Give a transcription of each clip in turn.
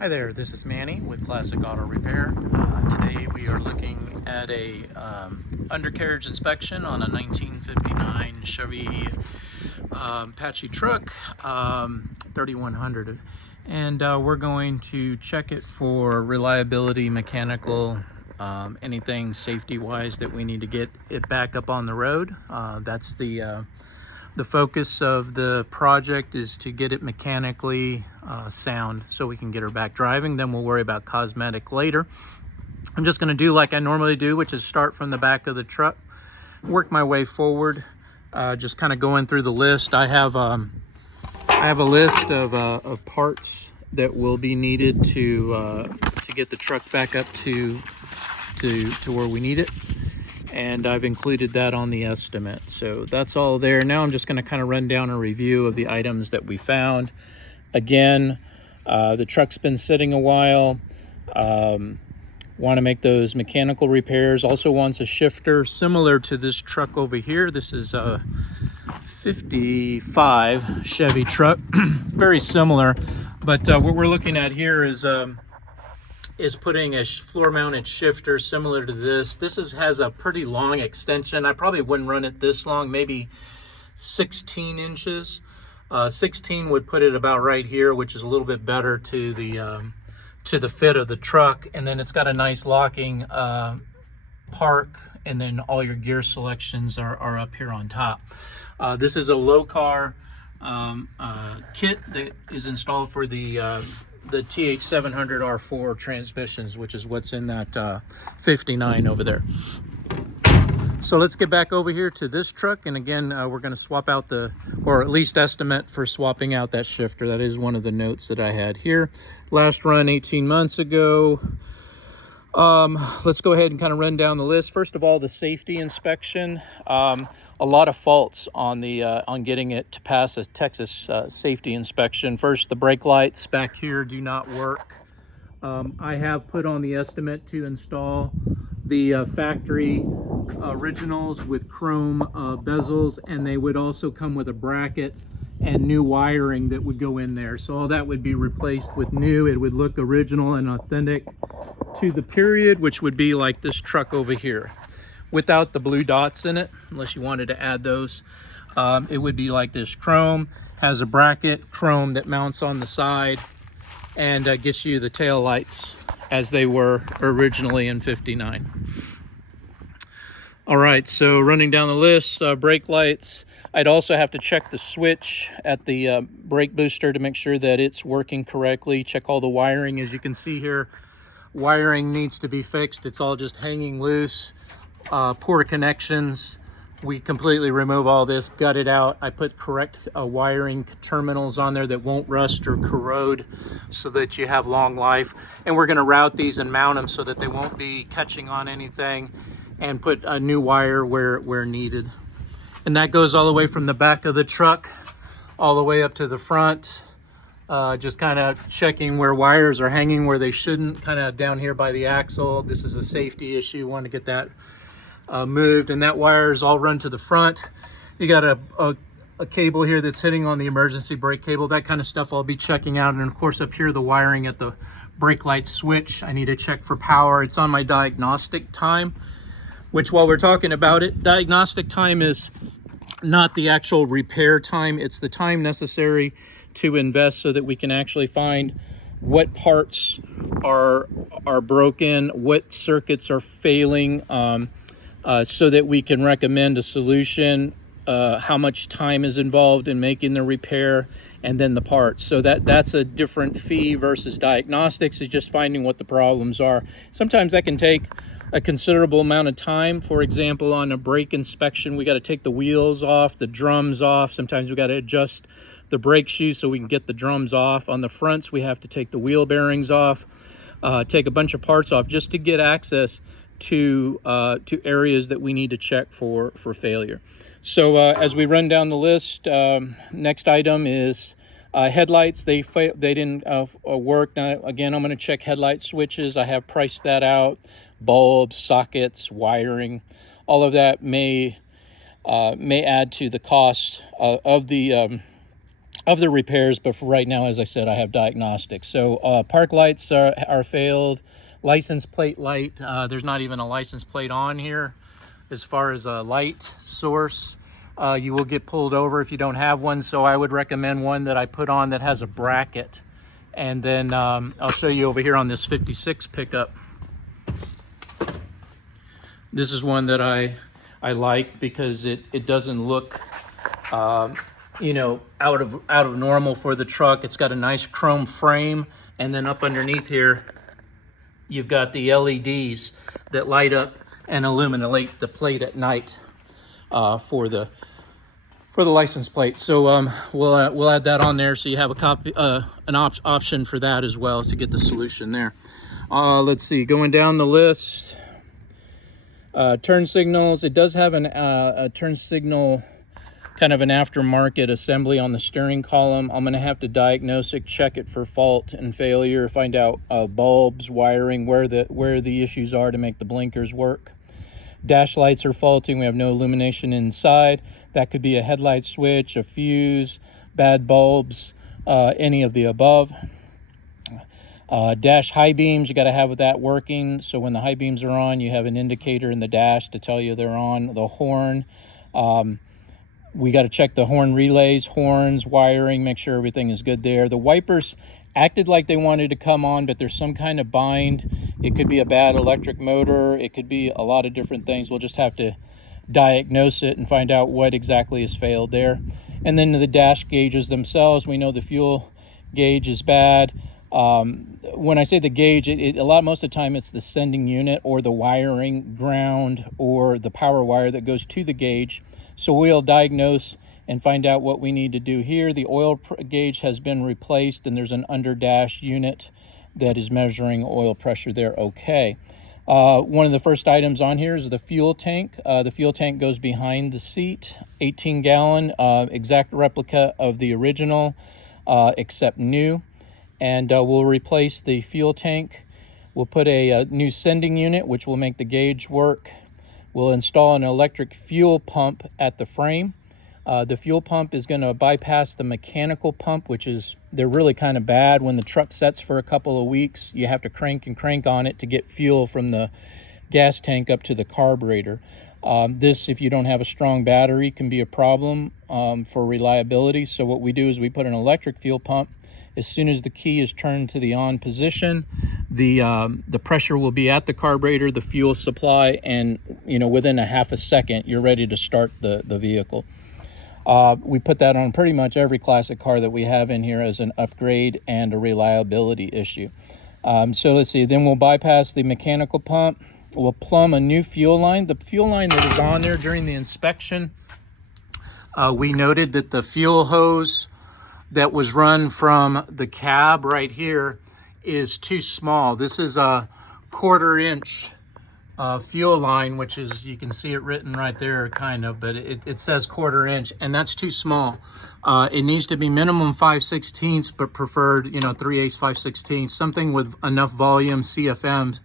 Hi there, this is Manny with Classic Auto Repair. Today we are looking at a undercarriage inspection on a 1959 Chevy Apache truck, 3100. And we're going to check it for reliability, mechanical, anything safety-wise that we need to get it back up on the road. That's the focus of the project, is to get it mechanically sound so we can get her back driving. Then we'll worry about cosmetic later. I'm just going to do like I normally do, which is start from the back of the truck, work my way forward, just kind of going through the list. I have a list of parts that will be needed to get the truck back up to where we need it. And I've included that on the estimate. So that's all there. Now I'm just going to kind of run down a review of the items that we found. Again, the truck's been sitting a while. Want to make those mechanical repairs. Also wants a shifter similar to this truck over here. This is a 55 Chevy truck. Very similar. But what we're looking at here is putting a floor-mounted shifter similar to this. This has a pretty long extension. I probably wouldn't run it this long, maybe 16 inches. 16 would put it about right here, which is a little bit better to the fit of the truck. And then it's got a nice locking park, and then all your gear selections are up here on top. This is a low car kit that is installed for the TH700R4 transmissions, which is what's in that 59 over there. So let's get back over here to this truck, and again we're going to swap out or at least estimate for swapping out that shifter. That is one of the notes that I had here. Last run 18 months ago. Let's go ahead and kind of run down the list. First of all, the safety inspection. A lot of faults on getting it to pass a Texas safety inspection. First, the brake lights back here do not work. I have put on the estimate to install the factory originals with chrome bezels, and they would also come with a bracket and new wiring that would go in there. So all that would be replaced with new. It would look original and authentic to the period, which would be like this truck over here, without the blue dots in it, unless you wanted to add those. It would be like this. Chrome, has a bracket, chrome that mounts on the side, and gets you the tail lights as they were originally in 59. All right, so running down the list, brake lights. I'd also have to check the switch at the brake booster to make sure that it's working correctly. Check all the wiring. As you can see here, wiring needs to be fixed. It's all just hanging loose. Poor connections. We completely remove all this, gut it out. I put correct wiring terminals on there that won't rust or corrode, so that you have long life. And we're going to route these and mount them so that they won't be catching on anything, and put a new wire where needed. And that goes all the way from the back of the truck all the way up to the front. Just kind of checking where wires are hanging where they shouldn't, kind of down here by the axle. This is a safety issue. Want to get that moved, and that wire is all run to the front. You got a cable here that's hitting on the emergency brake cable. That kind of stuff I'll be checking out. And of course up here, the wiring at the brake light switch, I need to check for power. It's on my diagnostic time, which, while we're talking about it, diagnostic time is not the actual repair time. It's the time necessary to invest so that we can actually find what parts are broken, what circuits are failing, so that we can recommend a solution, how much time is involved in making the repair, and then the parts. So that's a different fee versus diagnostics, is just finding what the problems are. Sometimes that can take a considerable amount of time. For example, on a brake inspection, we got to take the wheels off, the drums off. Sometimes we got to adjust the brake shoes so we can get the drums off. On the fronts, we have to take the wheel bearings off, take a bunch of parts off, just to get access to areas that we need to check for failure. So as we run down the list, next item is headlights. They didn't work. Now, again, I'm going to check headlight switches. I have priced that out. Bulbs, sockets, wiring, all of that may add to the cost of the of the repairs, but for right now, as I said, I have diagnostics. So park lights are failed. License plate light, there's not even a license plate on here. As far as a light source, you will get pulled over if you don't have one, so I would recommend one that I put on that has a bracket. And then I'll show you over here on this 56 pickup. This is one that I like because it doesn't look you know, out of normal for the truck. It's got a nice chrome frame, and then up underneath here you've got the LEDs that light up and illuminate the plate at night for the license plate. So we'll add that on there, so you have a copy, an option for that as well to get the solution there. Let's see, going down the list, turn signals. It does have a turn signal, kind of an aftermarket assembly on the steering column. I'm going to have to diagnose it, check it for fault and failure, find out bulbs, wiring, where the issues are to make the blinkers work. Dash lights are faulty. We have no illumination inside. That could be a headlight switch, a fuse, bad bulbs, any of the above. Dash high beams, you got to have that working. So when the high beams are on, you have an indicator in the dash to tell you they're on. The horn, we got to check the horn relays, horns, wiring, make sure everything is good there. The wipers acted like they wanted to come on, but there's some kind of bind. It could be a bad electric motor. It could be a lot of different things. We'll just have to diagnose it and find out what exactly has failed there. And then the dash gauges themselves, we know the fuel gauge is bad. When I say the gauge, most of the time it's the sending unit or the wiring, ground, or the power wire that goes to the gauge. So we'll diagnose and find out what we need to do here. The oil gauge has been replaced, and there's an under dash unit that is measuring oil pressure there. Okay. One of the first items on here is the fuel tank. The fuel tank goes behind the seat, 18-gallon, exact replica of the original, except new. And we'll replace the fuel tank. We'll put a new sending unit, which will make the gauge work. We'll install an electric fuel pump at the frame. The fuel pump is going to bypass the mechanical pump, they're really kind of bad. When the truck sets for a couple of weeks, you have to crank and crank on it to get fuel from the gas tank up to the carburetor. This, if you don't have a strong battery, can be a problem for reliability. So what we do is we put an electric fuel pump. As soon as the key is turned to the on position, the pressure will be at the carburetor, the fuel supply, and within a half a second, you're ready to start the vehicle. We put that on pretty much every classic car that we have in here as an upgrade and a reliability issue. So let's see, then we'll bypass the mechanical pump. We'll plumb a new fuel line. The fuel line that is on there during the inspection, we noted that the fuel hose that was run from the cab right here is too small. This is a 1/4 inch fuel line, which is, you can see it written right there kind of, but it says 1/4 inch, and that's too small. It needs to be minimum 5/16, but preferred 3/8, 5/16, something with enough volume, CFM,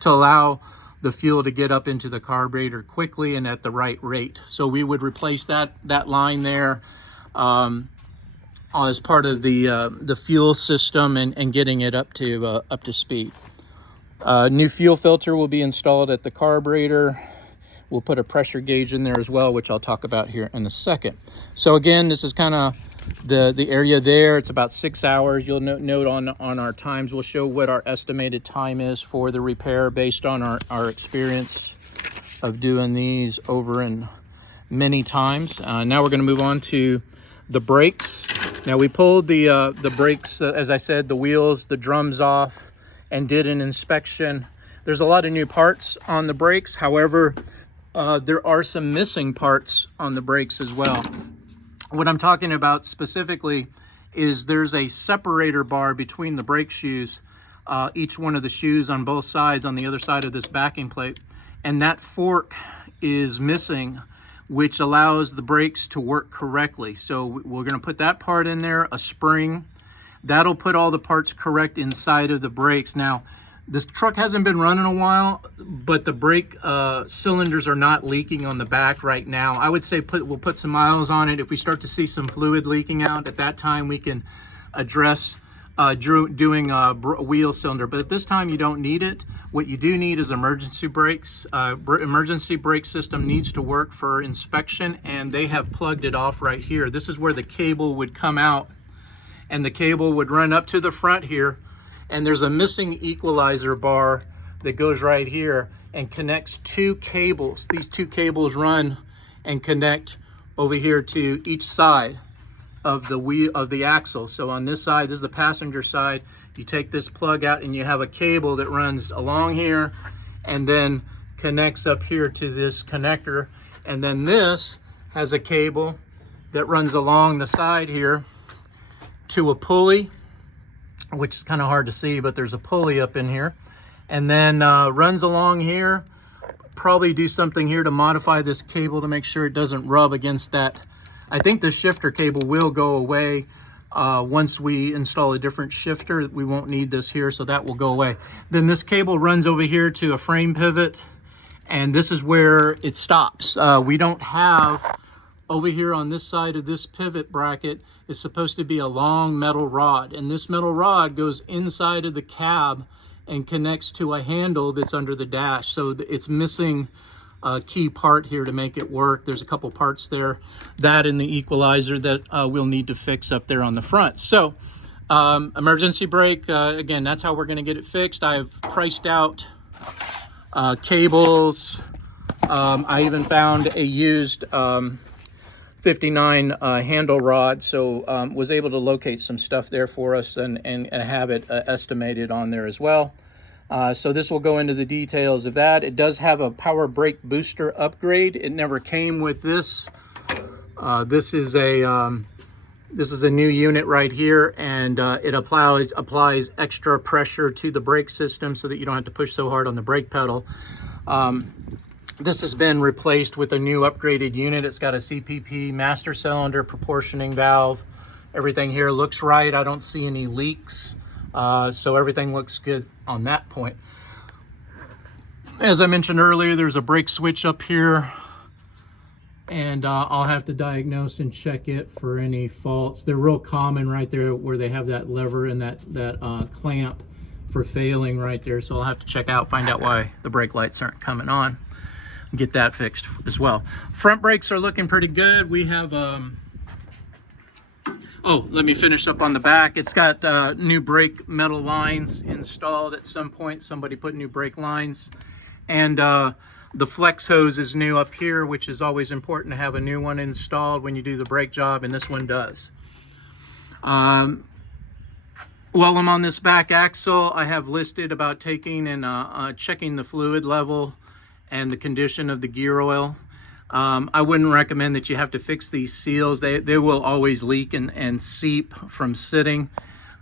to allow the fuel to get up into the carburetor quickly and at the right rate. So we would replace that line there as part of the fuel system and getting it up to speed. New fuel filter will be installed at the carburetor. We'll put a pressure gauge in there as well, which I'll talk about here in a second. So again, this is kind of the area there. It's about 6 hours. You'll note on our times, we'll show what our estimated time is for the repair based on our experience of doing these over and many times. Now we're going to move on to the brakes. Now we pulled the brakes, as I said, the wheels, the drums off, and did an inspection. There's a lot of new parts on the brakes. However, there are some missing parts on the brakes as well. What I'm talking about specifically is there's a separator bar between the brake shoes, each one of the shoes on both sides on the other side of this backing plate, and that fork is missing, which allows the brakes to work correctly. So we're going to put that part in there, a spring. That'll put all the parts correct inside of the brakes. Now, This truck hasn't been running a while, but the brake cylinders are not leaking on the back right now. I would say we'll put some miles on it. If we start to see some fluid leaking out, at that time we can address doing a wheel cylinder. But at this time you don't need it. What you do need is emergency brakes. Emergency brake system needs to work for inspection, and they have plugged it off right here. This is where the cable would come out, and the cable would run up to the front here. And there's a missing equalizer bar that goes right here and connects two cables. These two cables run and connect over here to each side of the wheel of the axle. So on this side, this is the passenger side, you take this plug out and you have a cable that runs along here and then connects up here to this connector. And then this has a cable that runs along the side here to a pulley, which is kind of hard to see, but there's a pulley up in here, and then runs along here. Probably do something here to modify this cable to make sure it doesn't rub against that. I think the shifter cable will go away once we install a different shifter. We won't need this here, so that will go away. Then this cable runs over here to a frame pivot, and this is where it stops. We don't have, over here on this side of this pivot bracket, is supposed to be a long metal rod, and this metal rod goes inside of the cab and connects to a handle that's under the dash. So it's missing a key part here to make it work. There's a couple parts there, that and the equalizer, that we'll need to fix up there on the front. So emergency brake, again, that's how we're going to get it fixed. I've priced out cables. I even found a used 59 handle rod, so was able to locate some stuff there for us and have it estimated on there as well. So this will go into the details of that. It does have a power brake booster upgrade. It never came with this. This is a new unit right here, and it applies extra pressure to the brake system so that you don't have to push so hard on the brake pedal. This has been replaced with a new upgraded unit. It's got a CPP master cylinder proportioning valve. Everything here looks right. I don't see any leaks. So everything looks good on that point. As I mentioned earlier, there's a brake switch up here, and I'll have to diagnose and check it for any faults. They're real common right there where they have that lever and that clamp for failing right there. So I'll have to check out, find out why the brake lights aren't coming on. Get that fixed as well. Front brakes are looking pretty good. We have oh, let me finish up on the back. It's got new brake metal lines installed at some point. Somebody put new brake lines, and the flex hose is new up here, which is always important to have a new one installed when you do the brake job, and this one does. While I'm on this back axle, I have listed about taking and checking the fluid level and the condition of the gear oil. I wouldn't recommend that you have to fix these seals. They will always leak and seep from sitting.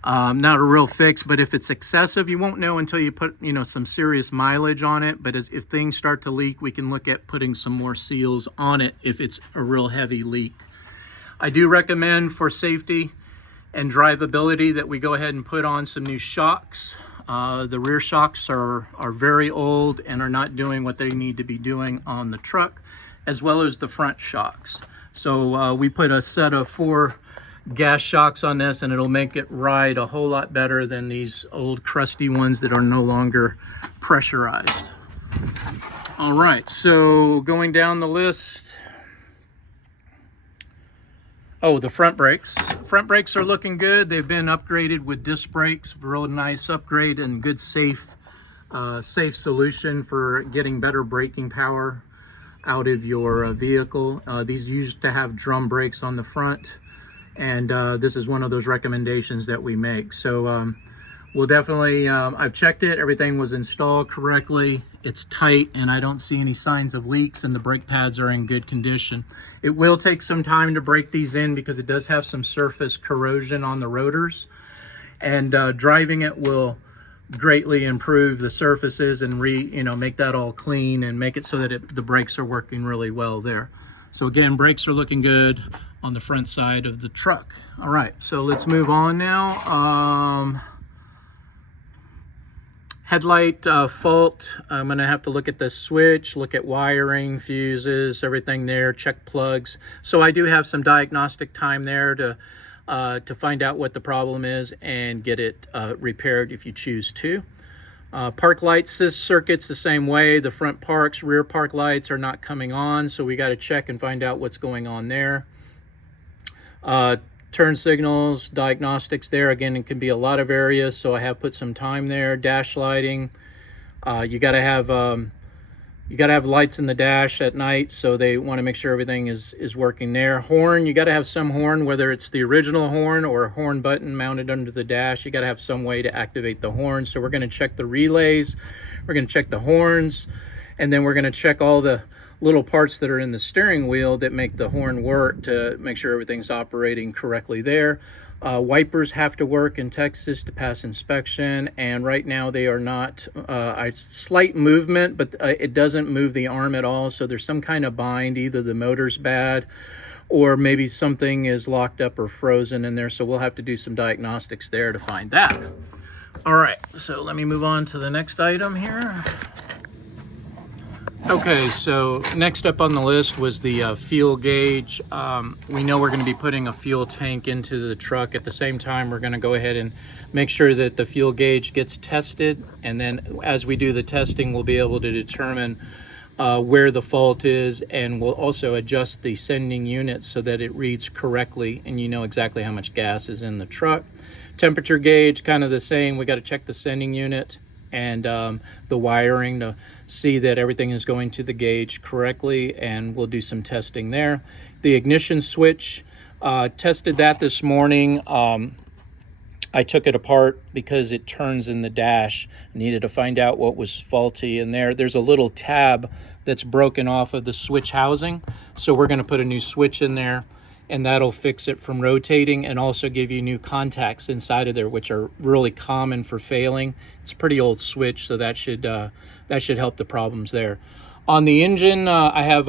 Not a real fix, but if it's excessive, you won't know until you put some serious mileage on it. But if things start to leak, we can look at putting some more seals on it if it's a real heavy leak. I do recommend, for safety and drivability, that we go ahead and put on some new shocks. The rear shocks are very old and are not doing what they need to be doing on the truck, as well as the front shocks. So we put a set of 4 gas shocks on this, and it'll make it ride a whole lot better than these old crusty ones that are no longer pressurized. All right, so going down the list. Oh, the front brakes. Front brakes are looking good. They've been upgraded with disc brakes. Real nice upgrade and good safe solution for getting better braking power out of your vehicle. These used to have drum brakes on the front, and this is one of those recommendations that we make. So we'll definitely, I've checked it. Everything was installed correctly. It's tight, and I don't see any signs of leaks, and the brake pads are in good condition. It will take some time to break these in because it does have some surface corrosion on the rotors, and driving it will greatly improve the surfaces and make that all clean and make it so that the brakes are working really well there. So again, brakes are looking good on the front side of the truck. All right, so let's move on now. Headlight fault, I'm going to have to look at the switch, look at wiring, fuses, everything there, check plugs. So I do have some diagnostic time there to find out what the problem is and get it repaired if you choose to. Park lights, this circuit's the same way. The front parks, rear park lights are not coming on, so we got to check and find out what's going on there. Turn signals, diagnostics there. Again, it can be a lot of areas, so I have put some time there. Dash lighting, you got to have lights in the dash at night, so they want to make sure everything is working there. Horn, you got to have some horn, whether it's the original horn or a horn button mounted under the dash. You got to have some way to activate the horn. So we're going to check the relays, we're going to check the horns, and then we're going to check all the little parts that are in the steering wheel that make the horn work to make sure everything's operating correctly there. Wipers have to work in Texas to pass inspection, and right now they are not. Slight movement, but it doesn't move the arm at all, so there's some kind of bind. Either the motor's bad or maybe something is locked up or frozen in there, so we'll have to do some diagnostics there to find that. All right, so let me move on to the next item here. Okay, so next up on the list was the fuel gauge. We know we're going to be putting a fuel tank into the truck. At the same time, we're going to go ahead and make sure that the fuel gauge gets tested, and then as we do the testing, we'll be able to determine where the fault is, and we'll also adjust the sending unit so that it reads correctly and you know exactly how much gas is in the truck. Temperature gauge, kind of the same. We got to check the sending unit and the wiring to see that everything is going to the gauge correctly, and we'll do some testing there. The ignition switch, tested that this morning. I took it apart because it turns in the dash. I needed to find out what was faulty in there. There's a little tab that's broken off of the switch housing, so we're going to put a new switch in there, and that'll fix it from rotating and also give you new contacts inside of there, which are really common for failing. It's a pretty old switch, so that should help the problems there. On the engine, I have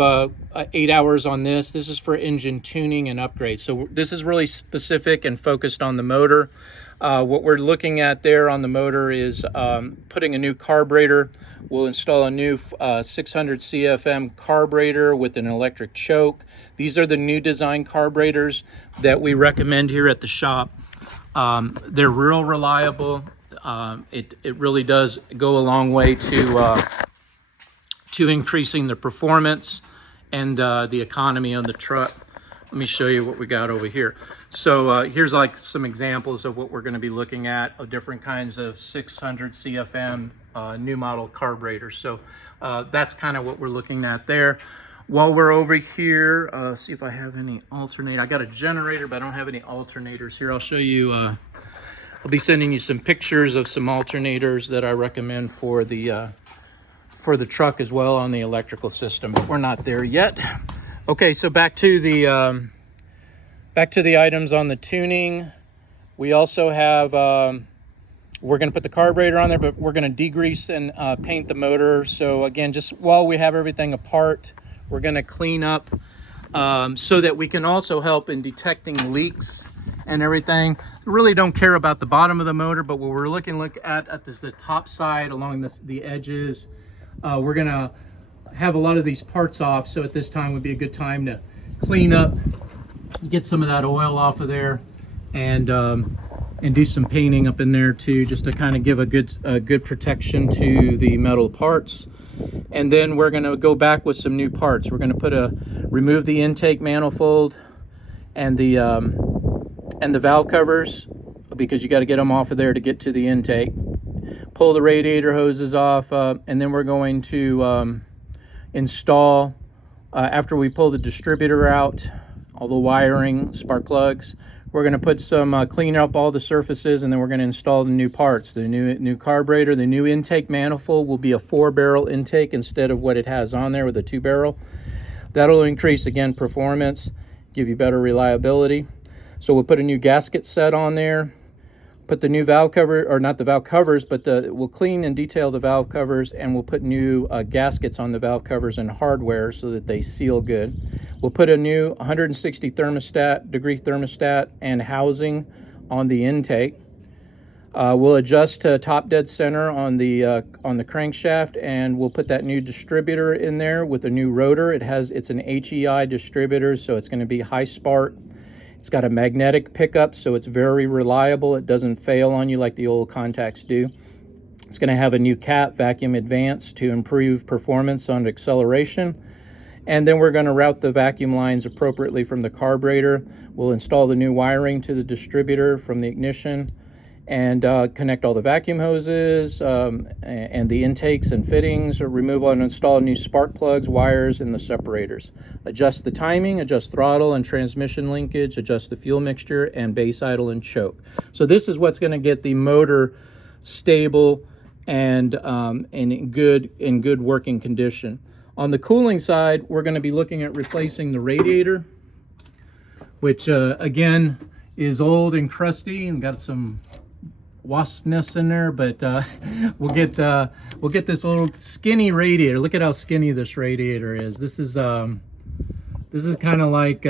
8 hours on this. This is for engine tuning and upgrades. So this is really specific and focused on the motor. What we're looking at there on the motor is putting a new carburetor. We'll install a new 600 CFM carburetor with an electric choke. These are the new design carburetors that we recommend here at the shop. They're real reliable. It really does go a long way to increasing the performance and the economy on the truck. Let me show you what we got over here. So here's like some examples of what we're going to be looking at of different kinds of 600 CFM new model carburetors. So that's kind of what we're looking at there. While we're over here, see if I have any alternator. I got a generator, but I don't have any alternators here. I'll show you. I'll be sending you some pictures of some alternators that I recommend for the truck as well on the electrical system, but we're not there yet. Okay, so back to the items on the tuning. We also have we're going to put the carburetor on there, but we're going to degrease and paint the motor. So again, just while we have everything apart, we're going to clean up so that we can also help in detecting leaks and everything. We really don't care about the bottom of the motor, but what we're looking at is the top side along the edges. We're going to have a lot of these parts off, so at this time would be a good time to clean up, get some of that oil off of there, and do some painting up in there too, just to kind of give a good protection to the metal parts. And then we're going to go back with some new parts. We're going to remove the intake manifold and the valve covers, because you got to get them off of there to get to the intake. Pull the radiator hoses off, and then we're going to install, after we pull the distributor out, all the wiring, spark plugs, we're going to put some clean up all the surfaces, and then we're going to install the new parts. The new carburetor, the new intake manifold will be a 4-barrel intake instead of what it has on there with a 2-barrel. That'll increase, again, performance, give you better reliability. So we'll put a new gasket set on there, put the new valve cover, or not the valve covers, but we'll clean and detail the valve covers, and we'll put new gaskets on the valve covers and hardware so that they seal good. We'll put a new 160 degree thermostat and housing on the intake. We'll adjust to top dead center on the crankshaft, and we'll put that new distributor in there with a new rotor. It's an HEI distributor, so it's going to be high spark. It's got a magnetic pickup, so it's very reliable. It doesn't fail on you like the old contacts do. It's going to have a new cap, vacuum advance, to improve performance on acceleration. And then we're going to route the vacuum lines appropriately from the carburetor. We'll install the new wiring to the distributor from the ignition, and connect all the vacuum hoses and the intakes and fittings, or remove and install new spark plugs, wires, and the separators. Adjust the timing, adjust throttle and transmission linkage, adjust the fuel mixture, and base idle and choke. So this is what's going to get the motor stable and in good working condition. On the cooling side, we're going to be looking at replacing the radiator, which again is old and crusty and got some waspness in there, but we'll get this old skinny radiator. Look at how skinny this radiator is. This is kind of like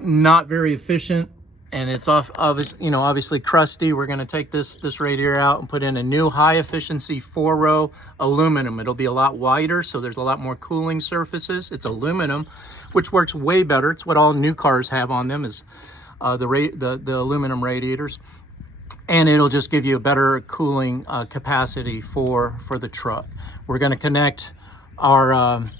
not very efficient, and it's obviously crusty. We're going to take this radiator out and put in a new high efficiency 4-row aluminum. It'll be a lot wider, so there's a lot more cooling surfaces. It's aluminum, which works way better. It's what all new cars have on them, is the aluminum radiators. And it'll just give you a better cooling capacity for the truck. We're going to connect our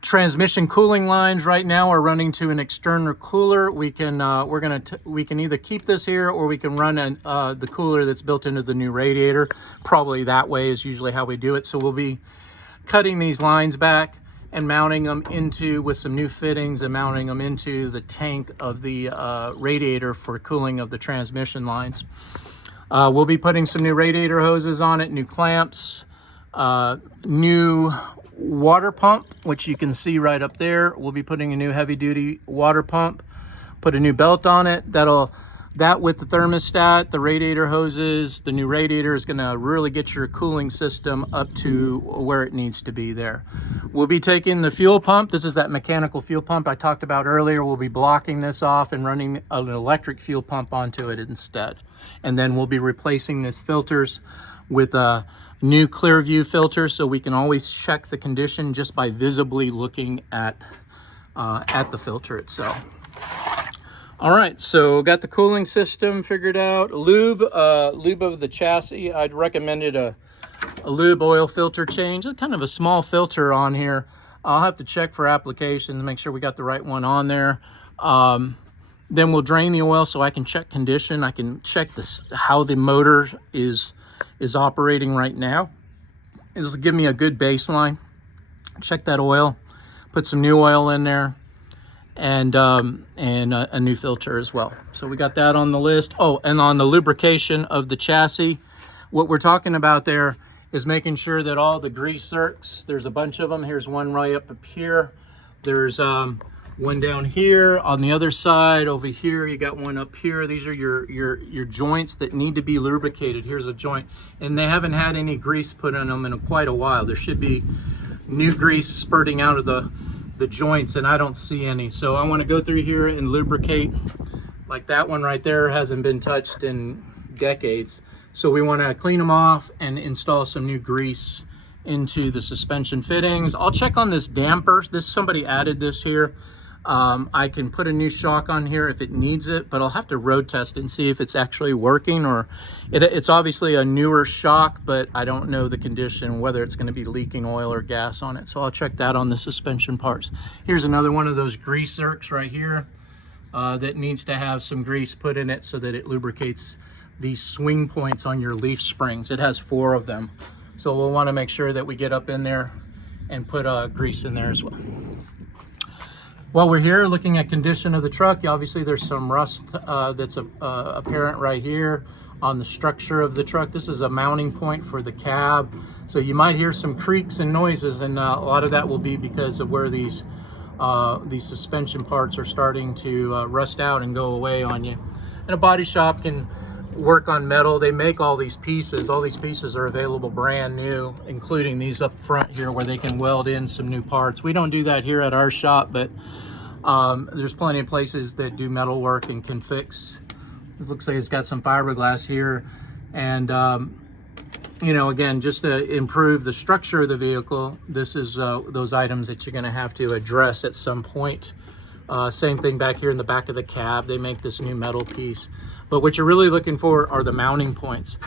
transmission cooling lines. Right now are running to an external cooler. We can either keep this here, or we can run the cooler that's built into the new radiator. Probably that way is usually how we do it. So we'll be cutting these lines back and mounting them with some new fittings, and mounting them into the tank of the radiator for cooling of the transmission lines. We'll be putting some new radiator hoses on it, new clamps, new water pump, which you can see right up there. We'll be putting a new heavy duty water pump, put a new belt on it. That with the thermostat, the radiator hoses, the new radiator is going to really get your cooling system up to where it needs to be there. We'll be taking the fuel pump. This is that mechanical fuel pump I talked about earlier. We'll be blocking this off and running an electric fuel pump onto it instead. And then we'll be replacing these filters with a new clear view filter, so we can always check the condition just by visibly looking at the filter itself. All right, so got the cooling system figured out. Lube of the chassis, I'd recommended a lube oil filter change. It's kind of a small filter on here. I'll have to check for application to make sure we got the right one on there. Then we'll drain the oil so I can check condition. I can check how the motor is operating right now. This will give me a good baseline. Check that oil, put some new oil in there, and a new filter as well. So we got that on the list. Oh, and on the lubrication of the chassis, what we're talking about there is making sure that all the grease zerks, there's a bunch of them. Here's one right up here. There's one down here on the other side. Over here, you got one up here. These are your joints that need to be lubricated. Here's a joint, and they haven't had any grease put in them in quite a while. There should be new grease spurting out of the joints, and I don't see any. So I want to go through here and lubricate. Like that one right there hasn't been touched in decades. So we want to clean them off and install some new grease into the suspension fittings. I'll check on this damper. Somebody added this here. I can put a new shock on here if it needs it, but I'll have to road test it and see if it's actually working, or it's obviously a newer shock, but I don't know the condition, whether it's going to be leaking oil or gas on it. So I'll check that on the suspension parts. Here's another one of those grease zerks right here that needs to have some grease put in it so that it lubricates these swing points on your leaf springs. It has 4 of them. So we'll want to make sure that we get up in there and put grease in there as well. While we're here looking at condition of the truck, obviously there's some rust that's apparent right here on the structure of the truck. This is a mounting point for the cab. So you might hear some creaks and noises, and a lot of that will be because of where these suspension parts are starting to rust out and go away on you. And a body shop can work on metal. They make all these pieces. All these pieces are available brand new, including these up front here where they can weld in some new parts. We don't do that here at our shop, but there's plenty of places that do metal work and can fix It looks like it's got some fiberglass here. And, you know, again, just to improve the structure of the vehicle, this is those items that you're going to have to address at some point. Same thing back here in the back of the cab. They make this new metal piece. But what you're really looking for are the mounting points.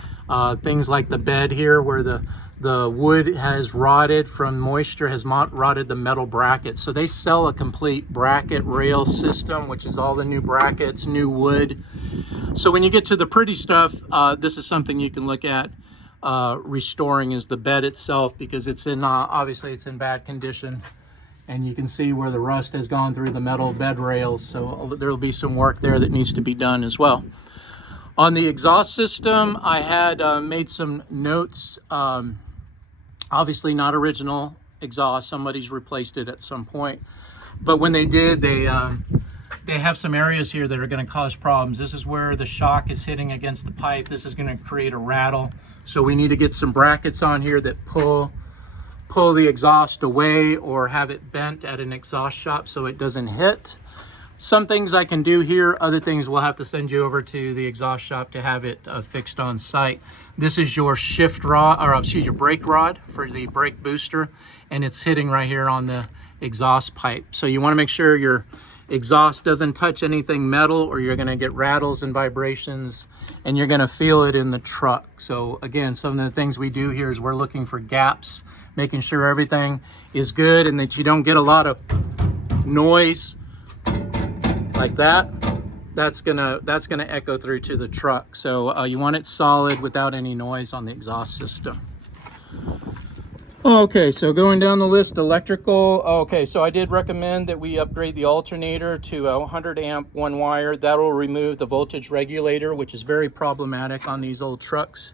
Things like the bed here where the wood has rotted from moisture, has rotted the metal brackets. So they sell a complete bracket rail system, which is all the new brackets, new wood. So when you get to the pretty stuff, this is something you can look at restoring, is the bed itself, because it's in, obviously it's in bad condition. And you can see where the rust has gone through the metal bed rails. So there'll be some work there that needs to be done as well. On the exhaust system, I had made some notes. Obviously not original exhaust. Somebody's replaced it at some point. But when they did, they have some areas here that are going to cause problems. This is where the shock is hitting against the pipe. This is going to create a rattle. So we need to get some brackets on here that pull the exhaust away, or have it bent at an exhaust shop so it doesn't hit. Some things I can do here, other things we'll have to send you over to the exhaust shop to have it fixed on site. This is your shift rod, or excuse, your brake rod for the brake booster, and it's hitting right here on the exhaust pipe. So you want to make sure your exhaust doesn't touch anything metal, or you're going to get rattles and vibrations, and you're going to feel it in the truck. So again, some of the things we do here is we're looking for gaps, making sure everything is good and that you don't get a lot of noise like that. That's gonna echo through to the truck. So you want it solid without any noise on the exhaust system. Okay, so going down the list, electrical. Okay, so I did recommend that we upgrade the alternator to a 100 amp one wire. That'll remove the voltage regulator, which is very problematic on these old trucks.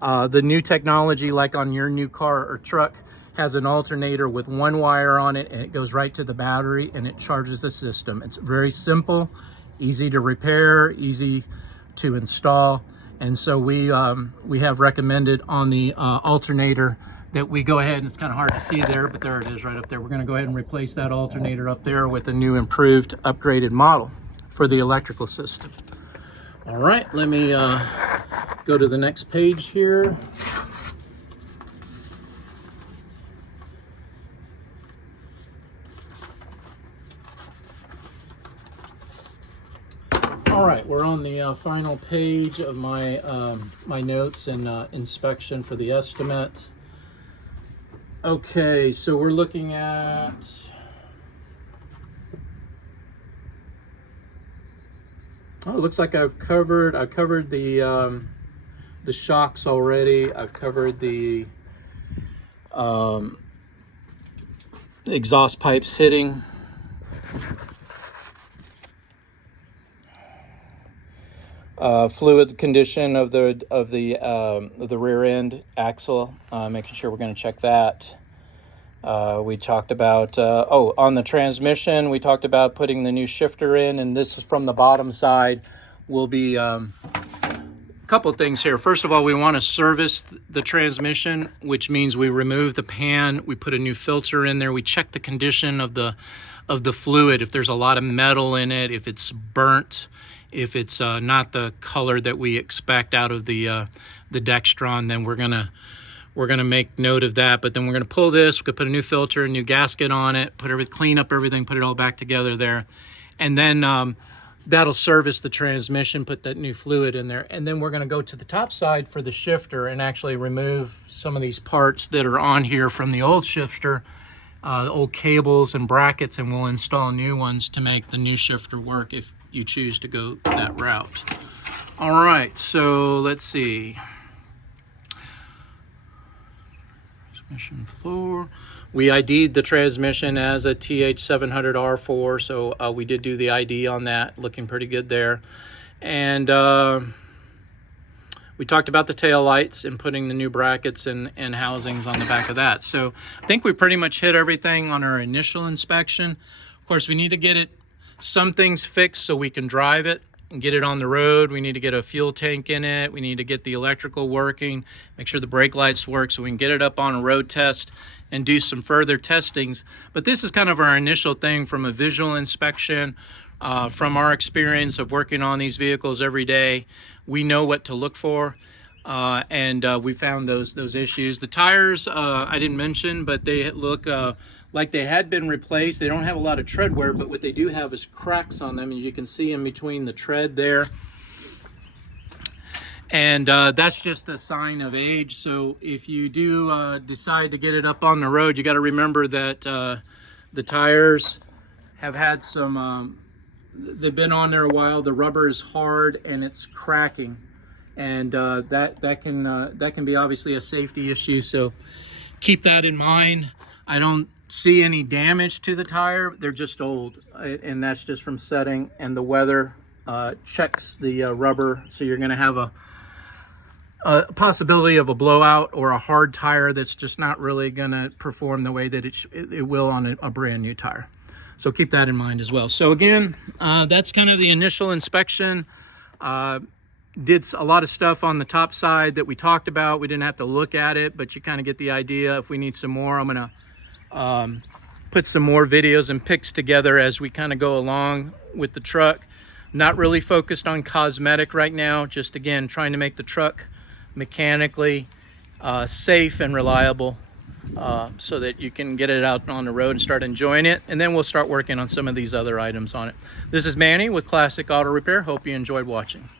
The new technology, like on your new car or truck, has an alternator with one wire on it, and it goes right to the battery and it charges the system. It's very simple, easy to repair, easy to install. And so we have recommended on the alternator that we go ahead, and it's kind of hard to see there, but there it is right up there. We're going to go ahead and replace that alternator up there with a new improved upgraded model for the electrical system. All right, let me go to the next page here. All right, we're on the final page of my my notes and inspection for the estimate. Okay, so we're looking at it looks like I've covered the shocks already. I've covered the exhaust pipes hitting. Fluid condition of the rear end axle, making sure we're going to check that. We talked about on the transmission, we talked about putting the new shifter in, and this is from the bottom side. Will be a couple of things here. First of all, we want to service the transmission, which means we remove the pan, we put a new filter in there, we check the condition of the fluid, if there's a lot of metal in it, if it's burnt, if it's not the color that we expect out of the Dextron, then we're gonna make note of that. But then we're gonna pull this, we could put a new filter, a new gasket on it, clean up everything, put it all back together there, and then that'll service the transmission, put that new fluid in there. And then we're gonna go to the top side for the shifter and actually remove some of these parts that are on here from the old shifter, old cables and brackets, and we'll install new ones to make the new shifter work if you choose to go that route. All right, so let's see. Transmission floor. We ID'd the transmission as a TH700R4, so we did do the ID on that, looking pretty good there. And we talked about the tail lights and putting the new brackets and housings on the back of that. So I think we pretty much hit everything on our initial inspection. Of course, we need to get some things fixed so we can drive it and get it on the road. We need to get a fuel tank in it. We need to get the electrical working, make sure the brake lights work so we can get it up on a road test and do some further testings. But this is kind of our initial thing from a visual inspection, From our experience of working on these vehicles every day, we know what to look for. And we found those issues. The tires, I didn't mention, but they look like they had been replaced. They don't have a lot of tread wear, but what they do have is cracks on them, and you can see in between the tread there. And that's just a sign of age. So if you do decide to get it up on the road, you got to remember that the tires have had some, they've been on there a while. The rubber is hard and it's cracking. And that can be obviously a safety issue, so keep that in mind. I don't see any damage to the tire. They're just old, and that's just from setting, and the weather checks the rubber, so you're going to have a possibility of a blowout or a hard tire that's just not really going to perform the way that it will on a brand new tire. So keep that in mind as well. So again, that's kind of the initial inspection. Did a lot of stuff on the top side that we talked about. We didn't have to look at it, but you kind of get the idea. If we need some more, I'm gonna put some more videos and pics together as we kind of go along with the truck. Not really focused on cosmetic right now, just again trying to make the truck mechanically safe and reliable, so that you can get it out on the road and start enjoying it. And then we'll start working on some of these other items on it. This is Manny with Classic Auto Repair. Hope you enjoyed watching.